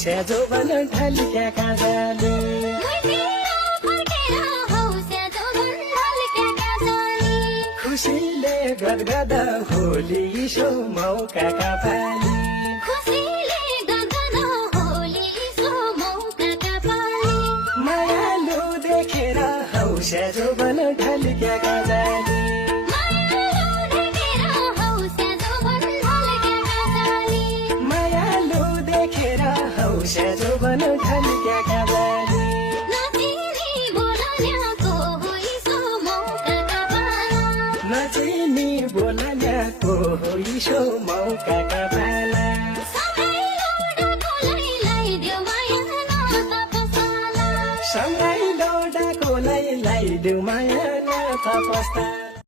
हौस्या जोबन ढल्क्याका जाली खुसीले गदगद होली सो मौकाका पाली मायालु देखेर हौस्या जोबन ढल्क्याका जाली मायालु देखेर हौस्या जोबन ढल्क्याका जाली नचिनी बोलल्याको होइसो मौकाका पाला सँगै लौडाको लाई देऊ माया न तपस्ता